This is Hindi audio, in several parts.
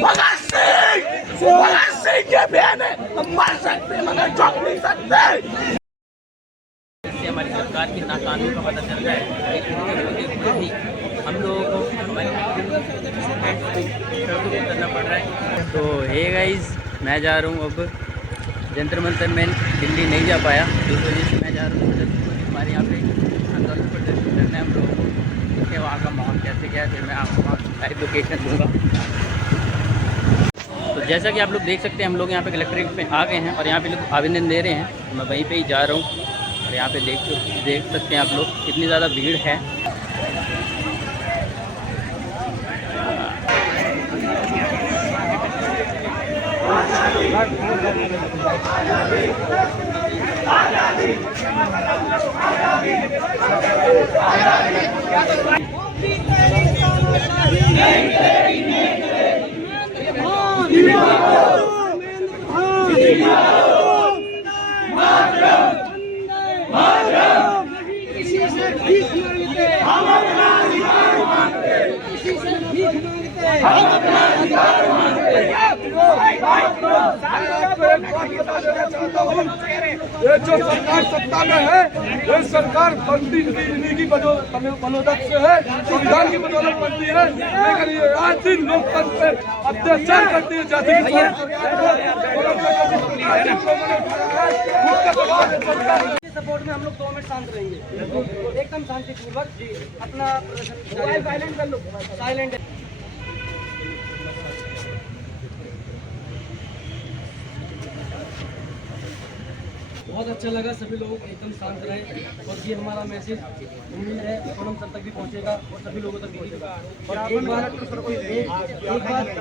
भगत सिंह के बहन है, हम मर सकते मगर झुक नहीं सकते। इससे हमारी सरकार की नाकामी का पता चल रहा है। हम लोगों को करना पड़ रहा है। तो हे गाइस, मैं जा रहा हूँ अब जंतर मंतर में। दिल्ली नहीं जा पाया, इस वजह से मैं जा रहा हूँ हमारे यहाँ पे आंदोलन प्रदर्शन करना है हम लोगों को। कि वहाँ का माहौल कैसे क्या है, फिर मैं आपको वहाँ लाइव लोकेशन दूँगा। तो जैसा कि आप लोग देख सकते हैं, हम लोग यहाँ पे कलेक्ट्रेट पे आ गए हैं और यहाँ पे लोग आवेदन दे रहे हैं। मैं वहीं पे ही जा रहा हूँ और यहाँ पे देख सकते हैं आप लोग कितनी ज़्यादा भीड़ है। ये जो सरकार सत्ता में है, ये सरकार बनती की मनोदत से है, संविधान की बदौलत बनती है, लेकिन ये आज दिन लोकतंत्र पे अत्याचार करती है। जैसे सपोर्ट में हम लोग 2 मिनट शांत रहेंगे, एकदम शांतिपूर्वक अपना साइलेंट कर लो, साइलेंट। बहुत अच्छा लगा, सभी लोग एकदम शांत रहे और ये हमारा मैसेज उम्मीद है पूनम सर तक भी पहुंचेगा और सभी लोगों तक पहुंचेगा। और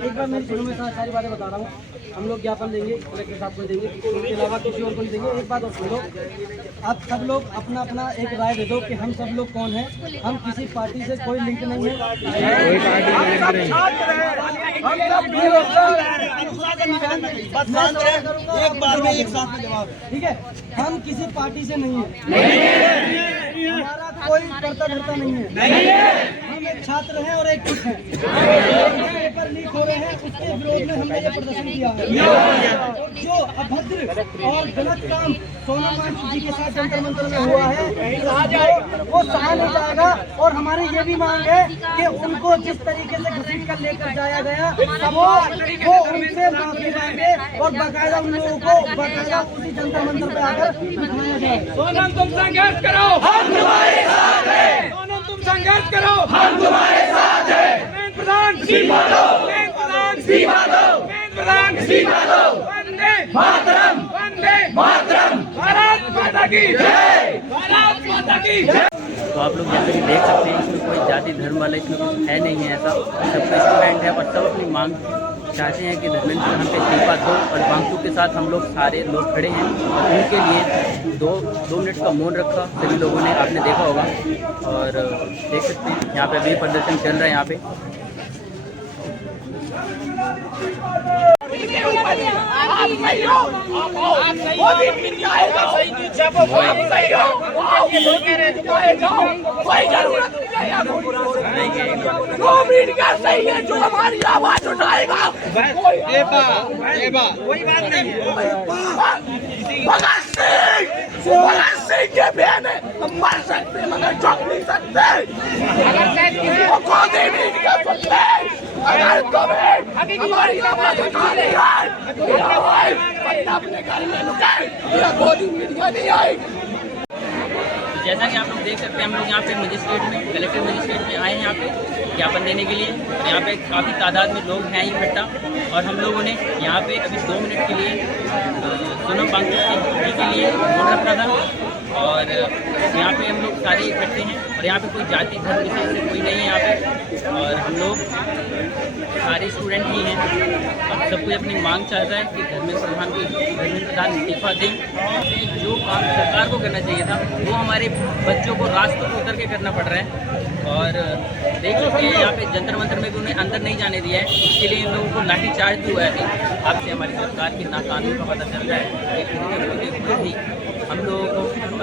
एक बार मैं शुरू में सारी बातें बता रहा हूँ, हम लोग ज्ञापन देंगे कलेक्टर साहब को देंगे, उसके अलावा किसी और को नहीं देंगे। एक बात और सुनो, आप सब लोग अपना अपना एक राय दे दो कि हम सब लोग कौन हैं। हम किसी पार्टी से कोई लिंक नहीं है, एक बार में एक साथ में जवाब, ठीक है। हम किसी पार्टी से नहीं है, हमारा कोई करता धरता नहीं है। हम एक छात्र हैं और एक कुछ हैं, पेपर लीक हो रहे हैं, उसके विरोध में हमने ये प्रदर्शन किया है। जो अभद्र और गलत काम सोनम वांगचुक जी के साथ जंतर मंतर में हुआ है, वो सहा नहीं जाएगा। और हमारी ये भी मांग है कि उनको जिस तरीके से घसीट कर लेकर जाया गया, वो उनसे माफी मांगे और बाकायदा उन लोगों को बाकायदा उसी जंतर मंतर पे आकर बिठाया जाए। सोनम तुम संघर्ष करो, हम तुम्हारे साथ हैं। सोनम तुम संघर्ष करो, हम तुम्हारे साथ हैं। प्रधान इस्तीफा दो, प्रधान इस्तीफा दो, प्रधान इस्तीफा दो। वंदे मातरम, वंदे मातरम, भारत माता की जय, भारत माता की जय। तो आप लोग जैसे कि देख सकते हैं, इसमें कोई जाति धर्म वाला इसमें कुछ है नहीं है, ऐसा सबका स्टूडेंट है और सब अपनी मांग चाहते हैं कि धर्मेंद्र प्रधान पे इस्तीफा दो। और वांगचुक के साथ हम लोग सारे लोग खड़े हैं और उनके लिए दो मिनट का मौन रखा सभी लोगों ने, आपने देखा होगा। और देख सकते हैं यहाँ पे अभी प्रदर्शन चल रहा है यहाँ पे। आप सही हो, मोदी मीडिया आएगा, जब आप सही हो, कोई जरूरत नहीं है। जो मीडिया सही है, जो हमारी आवाज उठाएगा, कोई बात नहीं है। भगत सिंह के बहन है, हम मर सकते मगर झुक नहीं सकते। मोदी मीडिया सुनते, अगर तुम्हें हमारी आवाज उठानी है, अपने घर में लुके, मोदी मीडिया नहीं आएगी। जैसा कि आप लोग देख सकते हैं, हम लोग यहाँ पे मजिस्ट्रेट में, कलेक्टर मजिस्ट्रेट में आए हैं यहाँ पे ज्ञापन देने के लिए। और यहाँ पे काफ़ी तादाद में लोग हैं इकट्ठा और हम लोगों ने यहाँ पे अभी 2 मिनट के लिए सोनम वांगचुक जी के लिए मौन रखा था। और यहाँ पे हम लोग सारे इकट्ठे हैं और यहाँ पे कोई जाति धर्म विशेष से कोई नहीं है यहाँ पे। और हम लोग सारे स्टूडेंट ही हैं और सब कोई अपनी मांग चाहता है कि धर्मेंद्र प्रधान इस्तीफा दें। जो काम सरकार को करना चाहिए था, वो हमारे बच्चों को रास्तों पर उतर के करना पड़ रहा है। और देख सकते हैं यहाँ पे जंतर मंतर में भी उन्हें अंदर नहीं जाने दिया है। उसके लिए इन लोगों को लाठीचार्ज भी हुआ है। आपसे हमारी सरकार की नाकामी का पता चल रहा है। भी हम लोगों को सड़कों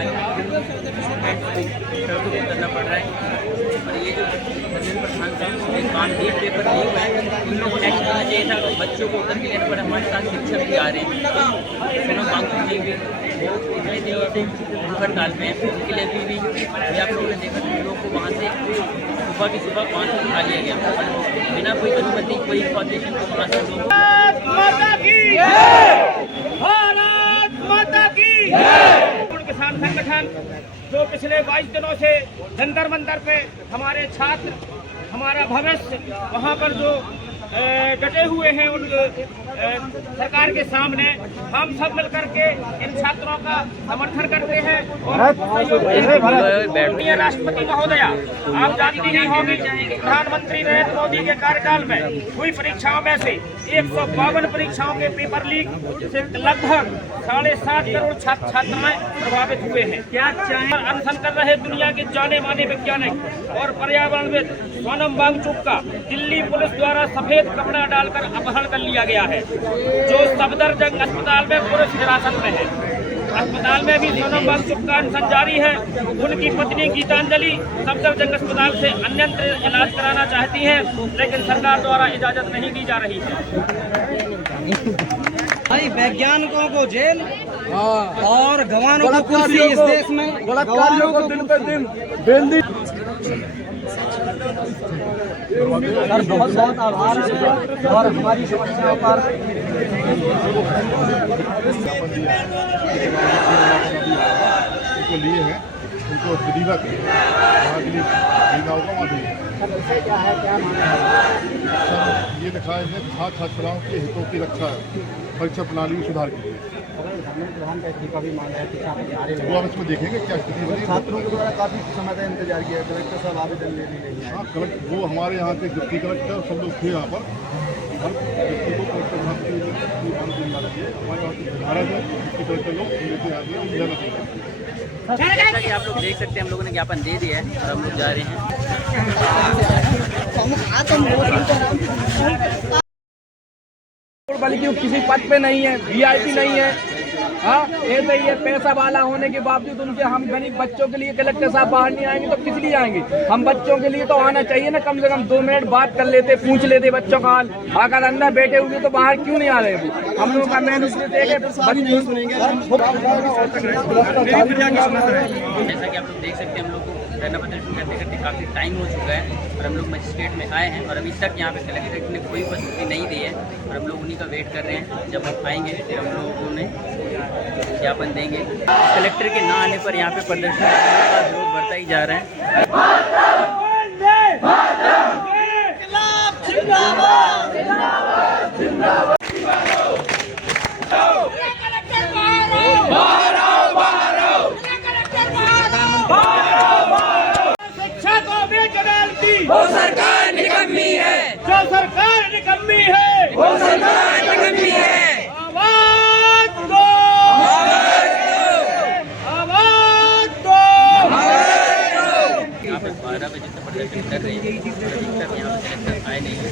पर उतरना पड़ रहा है। और ये जो धर्मेंद्र प्रधान साहब काम लीड पेपर लिए हुए हैं, उन लोगों को एक्शन लेना चाहिए था। बच्चों को उतर के लेने पर हमारे साथ शिक्षक भी आ रहे हैं। सोनम वांगचुक जी भी वो पिछले दिनों से भूख हड़ताल में है, उनके लिए भी आप लोगों ने देखा कि लोगों को वहाँ से सुबह की सुबह 5 बजे उठा लिया गया बिना कोई अनुमति कोई इंफॉर्मेशन को वहाँ से लोगों किसान संगठन जो पिछले 22 दिनों से जंतर मंतर पे हमारे छात्र हमारा भविष्य वहाँ पर जो डटे हुए हैं उन सरकार के सामने, हम सब मिलकर के इन छात्रों का समर्थन करते हैं। और राष्ट्रपति महोदया, आप जानती ही होंगी प्रधानमंत्री नरेंद्र मोदी के कार्यकाल में हुई परीक्षाओं में से 152 परीक्षाओं के पेपर लीक से लगभग 7.5 करोड़ छात्राएं प्रभावित हुए हैं। क्या चाहे अनशन कर रहे दुनिया के जाने माने वैज्ञानिक और पर्यावरणविद सोनम वांगचुक का दिल्ली पुलिस द्वारा सफेद कपड़ा डालकर अपहरण कर लिया गया है, जो सफदरजंग अस्पताल में पुलिस हिरासत में है। अस्पताल में भी सोनम वांगचुक का अनशन जारी है। उनकी पत्नी गीतांजलि सफदरजंग अस्पताल से अन्यत्र इलाज कराना चाहती हैं, लेकिन सरकार द्वारा इजाजत नहीं दी जा रही है। भाई वैज्ञानिकों को जेल और गवानों को कुर्सी इस देश में, बलात्कारियों को दिन पर दिन बेल दी। सर बहुत बहुत आभार है और हमारी समस्याओं पर लिए हैं उनको डिलीवर करें क्या है क्या ये लिखा है छात्र छात्राओं के हितों की रक्षा परीक्षा प्रणाली में सुधार की प्रधान का इस्तीफा भी मांगा है। वो हम इसमें देखेंगे क्या स्थिति बनी। छात्रों के द्वारा काफी समय तक इंतजार किया है, कलेक्टर साहब आवेदन ले नहीं रहे हैं। हाँ वो हमारे यहाँ के डिप्टी कलेक्टर सब लोग थे यहाँ पर, हर व्यक्ति को कलेक्टर साहब की हमारे यहाँ की भारत है डिप्टी कलेक्टर लोग लेते आते हैं। जैसा कि आप लोग देख सकते हैं हम लोगों ने ज्ञापन दे दिया है और हम लोग जा रहे हैं। बल्कि किसी पद पे नहीं है, वीआईपी नहीं है। हाँ ऐसे ही है, पैसा वाला होने के बावजूद उनके हम गरीब बच्चों के लिए कलेक्टर साहब बाहर नहीं आएंगे तो किस लिए आएंगे। हम बच्चों के लिए तो आना चाहिए ना, कम से कम 2 मिनट बात कर लेते, पूछ लेते बच्चों का हाल। अगर अंदर बैठे हुए तो बाहर क्यों नहीं आ रहे वो। हम लोगों का मेन जैसा कि आप लोग देख सकते हैं हम लोग को धरना प्रदर्शन करते करते काफ़ी टाइम हो चुका है और हम लोग मजिस्ट्रेट में आए हैं और अभी तक यहाँ पे कलेक्ट्रेट ने कोई उपस्थिति नहीं दी है और हम लोग उन्हीं का वेट कर रहे हैं। जब हम आएंगे फिर हम लोगों ने ज्ञापन देंगे। कलेक्टर के ना आने पर यहाँ पे प्रदर्शन का विरोध बढ़ता ही जा रहा है। वो सरकार निकम्मी है, जो सरकार निकम्मी है, वो सरकार निकम्मी है। आवाज दो, आवाज दो, आवाज दो। यहाँ पे 12 बजे से प्रदर्शन कर रहे हैं और अभी तक यहाँ पे कलेक्टर आए नहीं हैं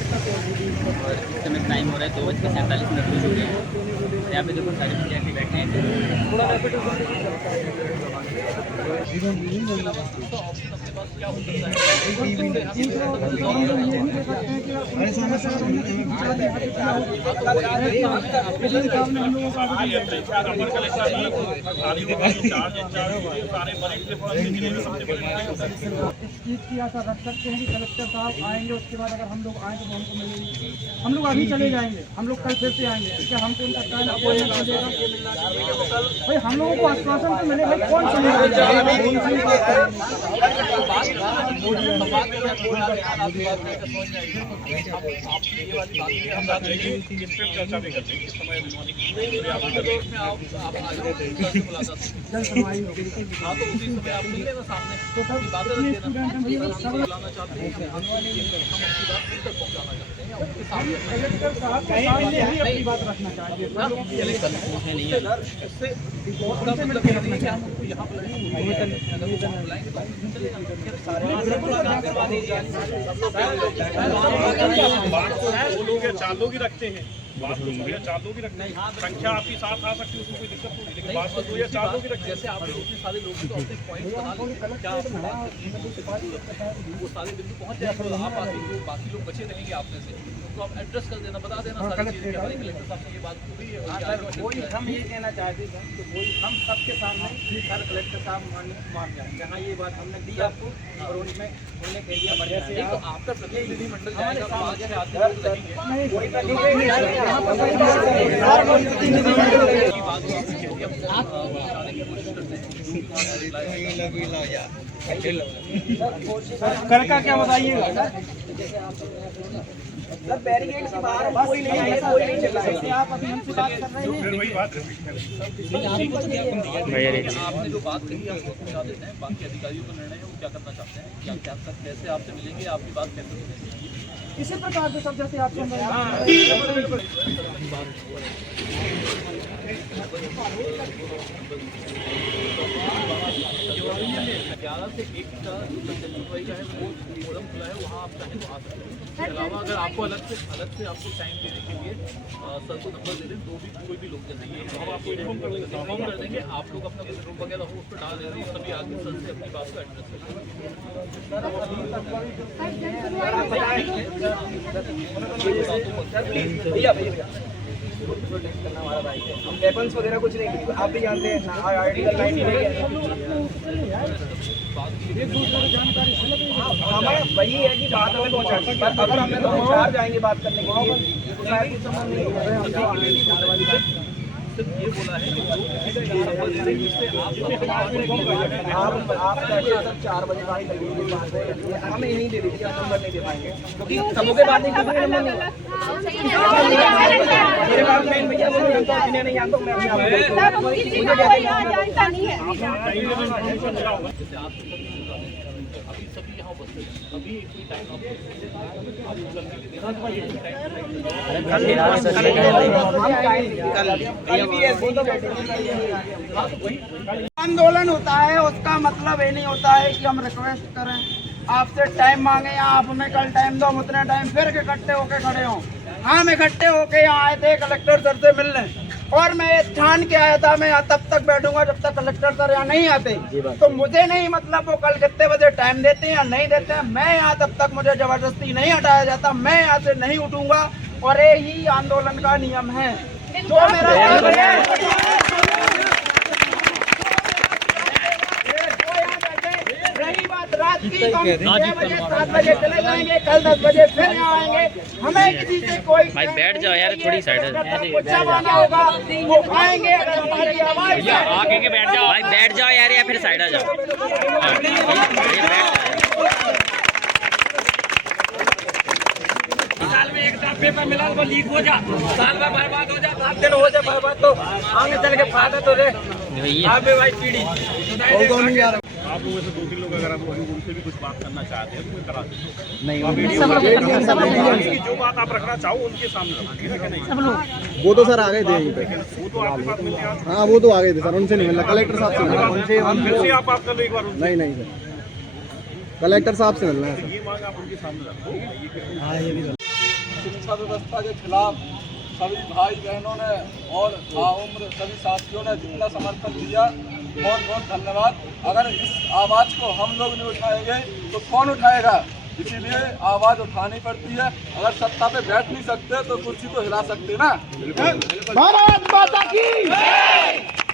और इस समय टाइम हो रहा है 2:47 हो चुके हैं। यहाँ पे देखो सारे विद्यार्थी बैठे हैं। चीज की आशा रख सकते हैं कि कलेक्टर साहब आएंगे, उसके बाद अगर हम लोग आए तो हमको मिलेंगे। हम लोग अभी चले जाएंगे, हम लोग कल फिर से आएंगे। क्या हमको उनका टाइम अपॉइंटमेंट मिलेगा भाई? हम लोगों को आश्वासन तो मिले भाई, कौन चलेगा? हैं उनके सामने अपनी बात रखना चाहिए। इससे मतलब ये नहीं है कि हम उनको यहाँ बुलाएंगे, अगर वो वहाँ बुलाएंगे तो हम चलेगा। दो लोग या 4 लोग ही रखते हैं, बात तो 2 या 4 लोग ही रखते हैं। संख्या आपकी साथ आ सकती है, उसमें कोई दिक्कत नहीं, लेकिन बात तो 2 या 4 लोग ही रखते हैं। जैसे आप लोग इतने सारे लोग तो अपने पॉइंट बना लें, क्या वो सारे बिंदु पहुंच जाएंगे तो आप आते हैं, बाकी लोग बचे रहेंगे आपने से, तो आप एड्रेस कर देना, बता देना सारी चीज़ें कि हमारे कलेक्टर साहब से ये बात हुई है। वही हम ये कहना चाहते थे कि वही हम सबके सामने सर कलेक्टर साहब मान जाए, जहाँ ये बात हमने दी आपको और उनने कह दिया बढ़िया से। तो आपका प्रतिनिधि मंडल जाएगा, तो आगे से आते लोग रहेंगे। का क्या बताइएगा सर? बैरिकेड के बाहर कोई नहीं आया, कोई नहीं चला है। आप अभी हमसे बात कर रहे हैं, फिर वही बात है। आपने जो बात कही हम उसको बता देते हैं, बाकी अधिकारियों का निर्णय है वो क्या करना चाहते हैं, या क्या कैसे आपसे मिलेंगे, आपकी बात कैसे सुनेंगे। इसी प्रकार से सब जैसे आप ग्यारह से 1 का जो कंटेंट का है वो फोरम खुला है, वहाँ आप चाहें तो आ सकते हैं। इसके अलावा अगर आपको अलग से आपको टाइम देने के लिए सर को नंबर दे दें, तो भी कोई भी लोग जैसे ये तो हम आपको इन्फॉर्म कर देंगे, आप लोग अपना ग्रुप वगैरह हो उस पर डाल देंगे, सभी आगे सर से अपनी बात को एड्रेस करेंगे। हम वेपन्स वगैरह कुछ नहीं किए, आप भी जानते हैं आर्टिकल 9 हमारा वही है कि बात हमें पहुँचानी, पर अगर हमें तो बाहर जाएंगे बात करने के लिए तो शायद कुछ समझ नहीं है। सिर्फ ये बोला है कि जो किसी का नंबर दे देंगे उससे आप 4 बजे बाद हमें नहीं दे दीजिए, हम नंबर नहीं दे पाएंगे क्योंकि सबों के बाद नहीं मेरे पास मेन भैया नहीं आता, मैं अभी सभी यहाँ उपस्थित हैं, अभी कोई टाइम आंदोलन होता है, उसका मतलब ये नहीं होता है कि हम रिक्वेस्ट करें, आपसे टाइम मांगे या आप हमें कल टाइम दो, हम उतने टाइम फिर इकट्ठे होके खड़े हों। हम इकट्ठे होके यहाँ आए थे कलेक्टर सर से मिलने, और मैं ये ठान के आया था मैं यहाँ तब तक बैठूंगा जब तक कलेक्टर सर यहाँ नहीं आते। तो मुझे नहीं मतलब वो कल कितने बजे टाइम देते हैं या नहीं देते हैं, मैं यहाँ तब तक मुझे जबरदस्ती नहीं हटाया जाता, मैं यहाँ से नहीं उठूंगा। और यही आंदोलन का नियम है। जो मेरा रही बात रात की, तो हम 6 बजे 7 बजे चले जाएंगे, कल 10 बजे फिर यहाँ आएंगे। हमें किसी से कोई भाई बैठ जाओ यार, थोड़ी साइड कुछ आना होगा वो आएंगे, अगर हमारी आवाज आगे के बैठ जाओ भाई, बैठ जाओ यार, या फिर साइड आ जाओ। साल में एक साल पेपर मिला वो लीक हो जा, साल में बर्बाद हो जा, 7 दिन हो जाए बर्बाद, तो आगे चल के फायदा तो दे आप भाई पीढ़ी। आप लोगों से 2-3 लोग अगर आप उनसे भी कुछ बात करना चाहते हैं तो कोई करा दें। नहीं जो बात आप रखना चाहो उनके सामने रखो, नहीं वो तो सर आ गए थे यहीं पे। वो तो आपके पास मिलने आ हाँ वो तो आ गए थे सर, उनसे नहीं मिलना, कलेक्टर साहब से मिलना। फिर से आप बात कर लो एक बार उनसे। नहीं सर, कलेक्टर साहब से मिलना है सर। ये मांग आप उनके सामने रखो। शिक्षा व्यवस्था के खिलाफ सभी भाई बहनों ने और उम्र सभी साथियों ने जितना समर्थन दिया, बहुत बहुत धन्यवाद। अगर इस आवाज़ को हम लोग नहीं उठाएंगे तो कौन उठाएगा, इसीलिए आवाज़ उठानी पड़ती है। अगर सत्ता पे बैठ नहीं सकते तो कुर्सी तो हिला सकते ना। भारत माता की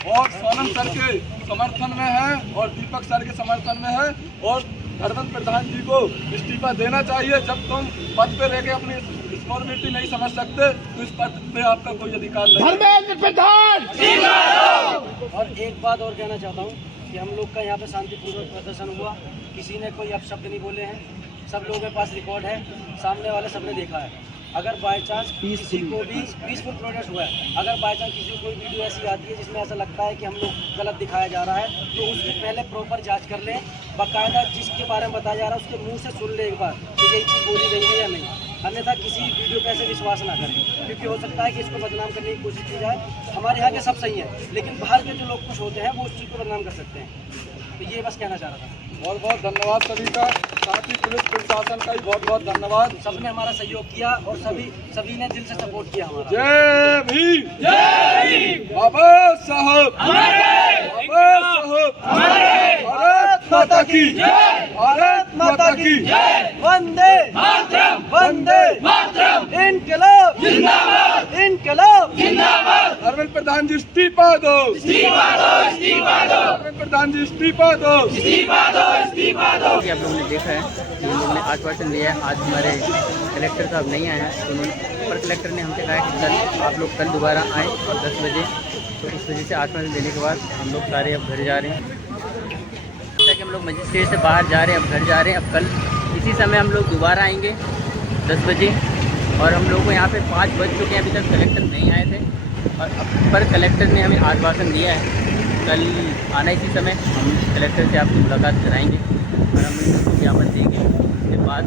और सोनम सर के समर्थन में है और दीपक सर के समर्थन में है, और धर्मेंद्र प्रधान जी को इस्तीफा देना चाहिए। जब तुम पद पे लेके अपनी रिस्पॉन्सिबिलिटी नहीं समझ सकते तो इस पद पे आपका कोई अधिकार नहीं। धर्मेंद्र प्रधान। और एक बात और कहना चाहता हूँ कि हम लोग का यहाँ पे शांतिपूर्वक प्रदर्शन हुआ, किसी ने कोई अपशब्द नहीं बोले हैं, सब लोगों के पास रिकॉर्ड है, सामने वाले सबने देखा है। अगर बाई चांस किसी को भी पीसफुल प्रोटेस्ट हुआ है, अगर बाई चांस किसी को कोई वीडियो ऐसी आती है जिसमें ऐसा लगता है कि हम लोग गलत दिखाया जा रहा है, तो उसकी पहले प्रॉपर जांच कर लें, बाकायदा जिसके बारे में बताया जा रहा है उसके मुंह से सुन ले एक बार कि यही चीज़ बोली गई है या नहीं। अन्यथा किसी वीडियो पे ऐसे विश्वास ना करें, क्योंकि हो सकता है कि इसको बदनाम करने की कोशिश की जाए। हमारे यहाँ के सब सही है, लेकिन बाहर के जो लोग कुछ होते हैं वो उस चीज़ को बदनाम कर सकते हैं। तो ये बस कहना चाह रहा था। बहुत बहुत धन्यवाद सभी का, साथ ही पुलिस प्रशासन का भी बहुत बहुत धन्यवाद। सबने हमारा सहयोग किया और सभी ने दिल से सपोर्ट किया हमारा। जय भीम, जय भीम। बाबा साहब, बाबा साहब, भारत माता की जय, भारत माता की जय। वंदे मातरम, वंदे मातरम। इनकलाब जिंदाबाद, इनकलाब जिंदाबाद। धर्मेंद्र प्रधान जी इस्तीफा दो, इस्तीफा दो, इस्तीफा दो। धर्मेंद्र प्रधान जी इस्तीफा दो, इस्तीफा दो, इस्तीफा दो। आप लोगों ने देखा है कि हम लोगों ने आश्वासन दिया है। आज हमारे कलेक्टर साहब नहीं आए हैं, तो उन्होंने ऊपर कलेक्टर ने हमसे कहा कि कल आप लोग कल दोबारा आएँ और 10 बजे। तो इस वजह से आश्वासन देने के बाद हम लोग सारे अब घर जा रहे हैं। जैसा कि हम लोग मजिस्ट्रेट से बाहर जा रहे हैं, अब घर जा रहे हैं। अब कल इसी समय हम लोग दोबारा आएंगे 10 बजे। और हम लोग को यहाँ पे 5 बज चुके हैं, अभी तक कलेक्टर नहीं आए थे। और अब पर कलेक्टर ने हमें आश्वासन दिया है कल आना इसी समय। हम कलेक्टर से आपकी मुलाकात कराएंगे और हम उनको ज्ञापन देंगे। उसके बाद